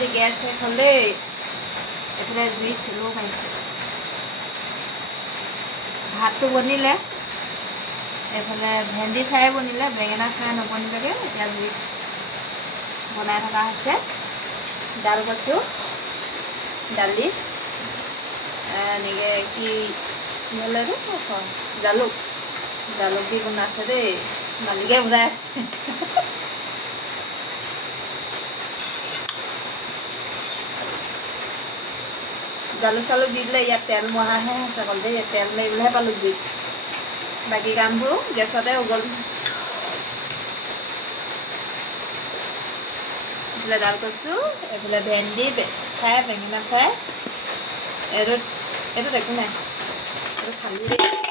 আজি গেছ শেষ হ'লেই এইফালে জুই চিলো মাৰিছোঁ ভাতটো বনিলে এইফালে ভেন্দি ফ্ৰাই বনিলে বেঙেনা ফ্ৰাই নবনিলেগৈ এতিয়া জুইত বনাই থকা হৈছে ডাল কচু দালি এনেকৈ কি হ'লে জালুক জালুক দি বনাইছে দেই মালিকে বনাই আছে জালুক চালুক দি দিলে ইয়াত তেল মৰাহে আছে অকল দেই তেল মাৰিবলৈহে পালোঁ জুইত বাকী কামবোৰ গেছতে হৈ গ'ল এইফালে ডাল কচু এইফালে ভেন্দি ফ্ৰাই বেঙেনা ফ্ৰাই এইটোত একো নাই এইটো খালী